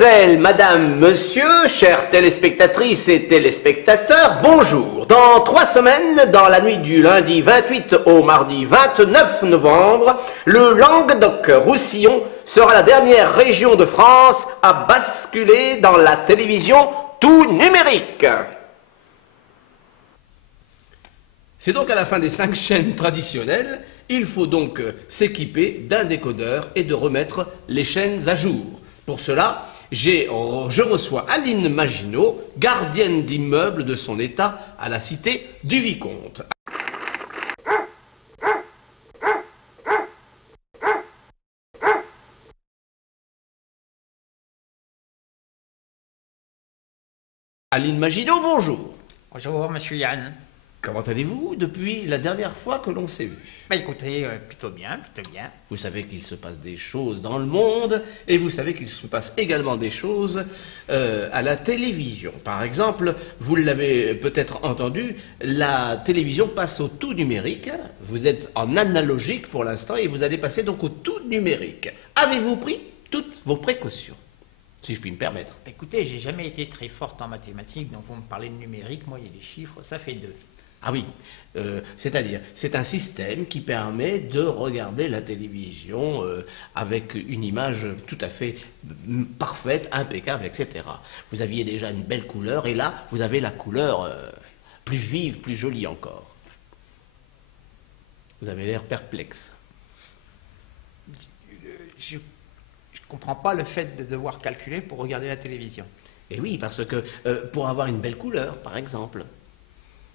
Mademoiselle, madame, monsieur, chères téléspectatrices et téléspectateurs, bonjour. Dans 3 semaines, dans la nuit du lundi 28 au mardi 29 novembre, le Languedoc-Roussillon sera la dernière région de France à basculer dans la télévision tout numérique. C'est donc à la fin des 5 chaînes traditionnelles, il faut donc s'équiper d'un décodeur et de remettre les chaînes à jour. Pour cela, je reçois Aline Maginot, gardienne d'immeuble de son état à la cité du Vicomte. Aline Maginot, bonjour. Bonjour, monsieur Yann. Comment allez-vous depuis la dernière fois que l'on s'est vu? Bah écoutez, plutôt bien, plutôt bien. Vous savez qu'il se passe des choses dans le monde et vous savez qu'il se passe également des choses à la télévision. Par exemple, vous l'avez peut-être entendu, la télévision passe au tout numérique. Vous êtes en analogique pour l'instant et vous allez passer donc au tout numérique. Avez-vous pris toutes vos précautions, si je puis me permettre? Écoutez, j'ai jamais été très forte en mathématiques, donc vous me parlez de numérique, moi il y a des chiffres, ça fait 2. Ah oui, c'est-à-dire, c'est un système qui permet de regarder la télévision avec une image tout à fait parfaite, impeccable, etc. Vous aviez déjà une belle couleur, et là, vous avez la couleur plus vive, plus jolie encore. Vous avez l'air perplexe. Je comprends pas le fait de devoir calculer pour regarder la télévision. Et oui, parce que pour avoir une belle couleur, par exemple,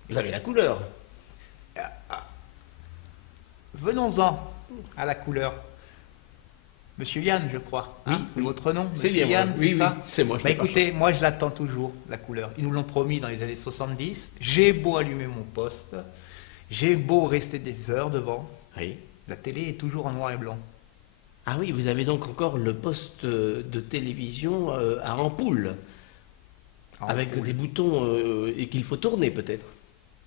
vous avez la couleur. Venons-en à la couleur. Monsieur Yann, je crois. Oui, C'est votre nom, c'est Monsieur bien Yann, moi. Oui, c'est ça? oui, c'est moi. Bah écoutez, moi je l'attends toujours, la couleur. Ils nous l'ont promis dans les années 70. J'ai beau allumer mon poste, j'ai beau rester des heures devant, Oui. la télé est toujours en noir et blanc. Ah oui, vous avez donc encore le poste de télévision à ampoule, avec des boutons et qu'il faut tourner peut-être.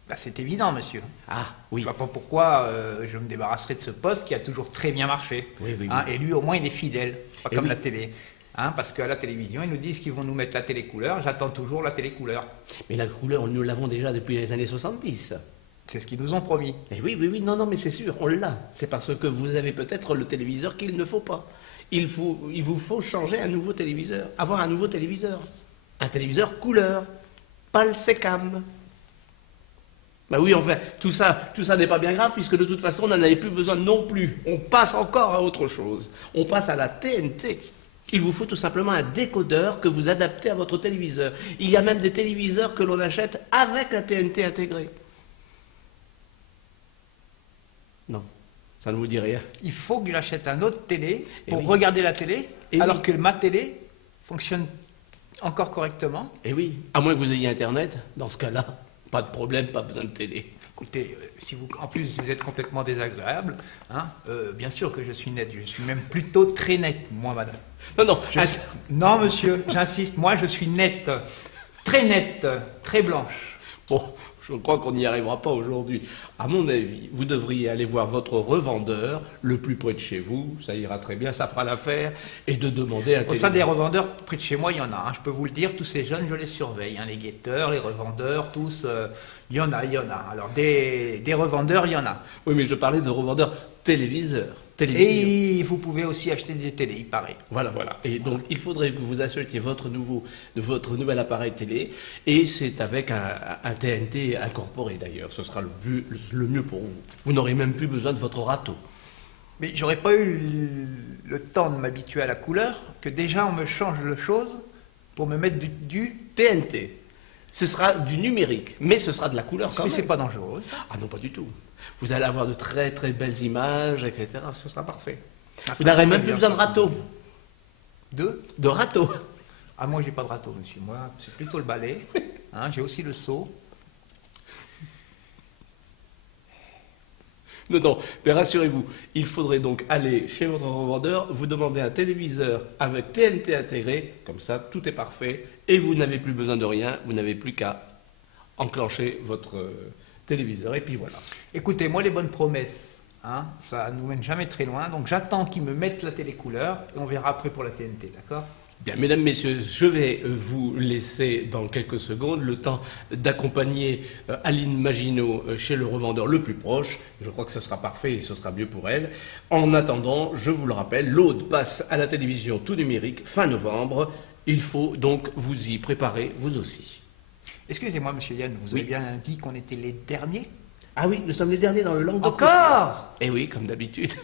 Bah, c'est évident, monsieur. Ah oui. Je ne vois pas pourquoi je me débarrasserai de ce poste qui a toujours très bien marché. Oui, oui, oui. Hein, et lui, au moins, il est fidèle, pas Et comme oui. la télé. Hein, parce qu'à la télévision, ils nous disent qu'ils vont nous mettre la télécouleur. J'attends toujours la télécouleur. Mais la couleur, nous l'avons déjà depuis les années 70. C'est ce qu'ils nous ont promis. Et oui, oui, oui, non, non, mais c'est sûr, on l'a. C'est parce que vous avez peut-être le téléviseur qu'il ne faut pas. Il vous faut changer un nouveau téléviseur, avoir un nouveau téléviseur. Un téléviseur couleur, pas le SECAM. Bah oui, enfin, tout ça n'est pas bien grave, puisque de toute façon, on n'en avait plus besoin non plus. On passe encore à autre chose. On passe à la TNT. Il vous faut tout simplement un décodeur que vous adaptez à votre téléviseur. Il y a même des téléviseurs que l'on achète avec la TNT intégrée. Non, ça ne vous dit rien. Il faut que j'achète un autre télé Et pour oui. regarder la télé, Et alors oui. que ma télé fonctionne encore correctement. Eh oui, à moins que vous ayez Internet, dans ce cas-là, pas de problème, pas besoin de télé. Écoutez, si vous, en plus vous êtes complètement désagréable, hein, bien sûr que je suis net, je suis même plutôt très net, moi, madame. Non, non, Non, monsieur, j'insiste, moi je suis nette, très blanche. bon, je crois qu'on n'y arrivera pas aujourd'hui. À mon avis, vous devriez aller voir votre revendeur le plus près de chez vous, ça ira très bien, ça fera l'affaire, et de demander un Au sein des revendeurs, près de chez moi, il y en a, hein, je peux vous le dire, tous ces jeunes, je les surveille, hein, les guetteurs, les revendeurs, tous, il y en a. Alors, des revendeurs, il y en a. Oui, mais je parlais de revendeurs téléviseurs. Télévision. Et vous pouvez aussi acheter des télés, il paraît. Voilà, voilà. Et donc, il faudrait que vous achetiez votre nouvel appareil télé, et c'est avec un TNT incorporé d'ailleurs. Ce sera le mieux pour vous. Vous n'aurez même plus besoin de votre râteau. Mais j'aurais pas eu le temps de m'habituer à la couleur, que déjà on me change le chose pour me mettre du... TNT. Ce sera du numérique, mais ce sera de la couleur quand Mais même. c'est pas dangereux, ça. Ah non, pas du tout. Vous allez avoir de très très belles images, etc. Ce sera parfait. Ah, Vous ça n'aurez me même plaît plus bien, besoin de ça. râteau. De râteau. Ah, moi, j'ai pas de râteau, monsieur. Moi, c'est plutôt le balai. Hein, j'ai aussi le seau. Non, non, mais rassurez-vous, il faudrait donc aller chez votre revendeur, vous demander un téléviseur avec TNT intégré, comme ça, tout est parfait, et vous n'avez plus besoin de rien, vous n'avez plus qu'à enclencher votre téléviseur, et puis voilà. Écoutez, moi, les bonnes promesses, hein, ça nous mène jamais très loin. Donc, j'attends qu'ils me mettent la télécouleur, et on verra après pour la TNT, d'accord? Bien, mesdames, messieurs, je vais vous laisser dans quelques secondes le temps d'accompagner Aline Maginot chez le revendeur le plus proche. Je crois que ce sera parfait et ce sera mieux pour elle. En attendant, je vous le rappelle, l'Aude passe à la télévision tout numérique fin novembre. Il faut donc vous y préparer, vous aussi. Excusez-moi, monsieur Yann, vous Oui. avez bien dit qu'on était les derniers? Ah oui, nous sommes les derniers dans le Languedoc. Encore? Eh oui, comme d'habitude.